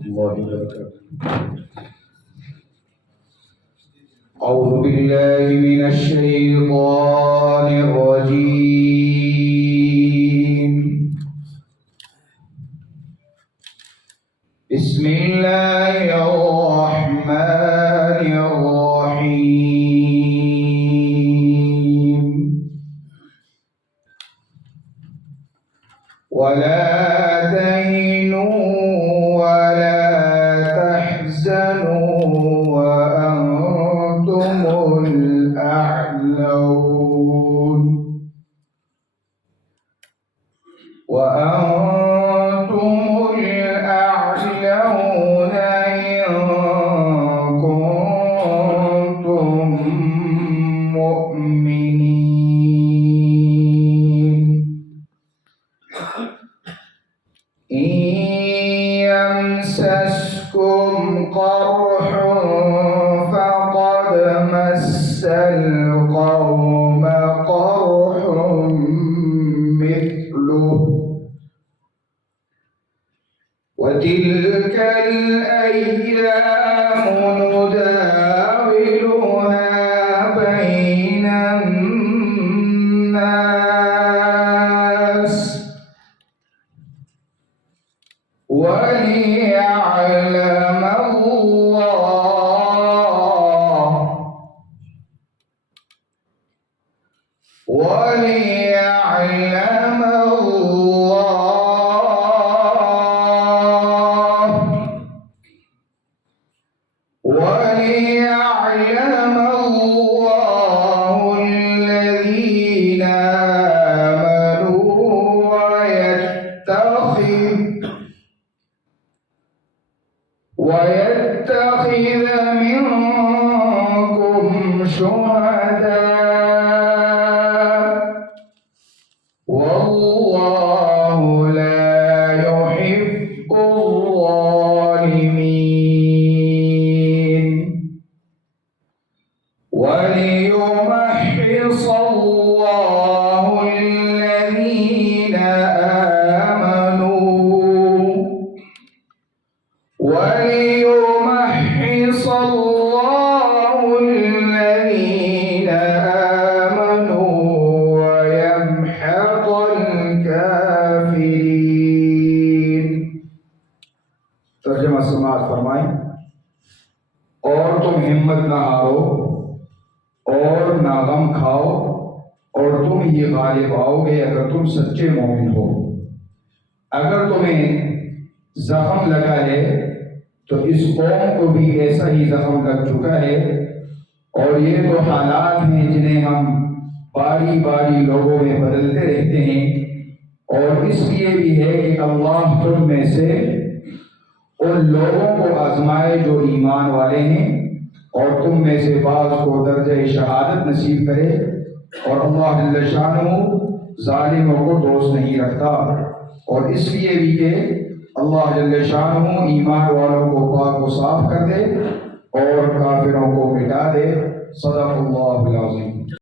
الله وبركاته. أعوذ بالله من الشيطان الرجيم. بسم الله الرحمن الرحيم. ولا تهنوا ولا تحزنوا وأنتم الأعلون إن كنتم مؤمنين. إن يمسسكم قرح فقد مس القوم قرح مثله وتلك الأيام نداولها بين الناس وليعلم الله الذين آمنوا ويتخذ منكم شهداء والله لا يحب الظالمين. وليمحص الله الذين آمنوا ويمحق الكافرين. तर्जुमा समाअत फरमाएं। और तुम हिम्मत ना हारो और ना गम खाओ और तुम ये गालिब आओगे अगर तुम सच्चे मोमिन हो। अगर तुम्हें जख्म लगा है तो इस कौम को भी ऐसा ही जख्म लग चुका है और ये तो हालात हैं जिन्हें हम बारी बारी लोगों में बदलते रहते हैं। और इसलिए भी है कि अल्लाह तुम में से उन लोगों को आजमाए जो ईमान वाले हैं और तुम में से बाज़ को दर्जे शहादत नसीब करे। और अल्लाह जल्ल शानुहू ज़ालिमों को दोस्त नहीं रखता। और इसलिए भी कि अल्लाह जल्ल शानुहू ईमान वालों को पाक व साफ कर दे और काफिरों को मिटा दे। सदक़ल्लाहुल अज़ीम।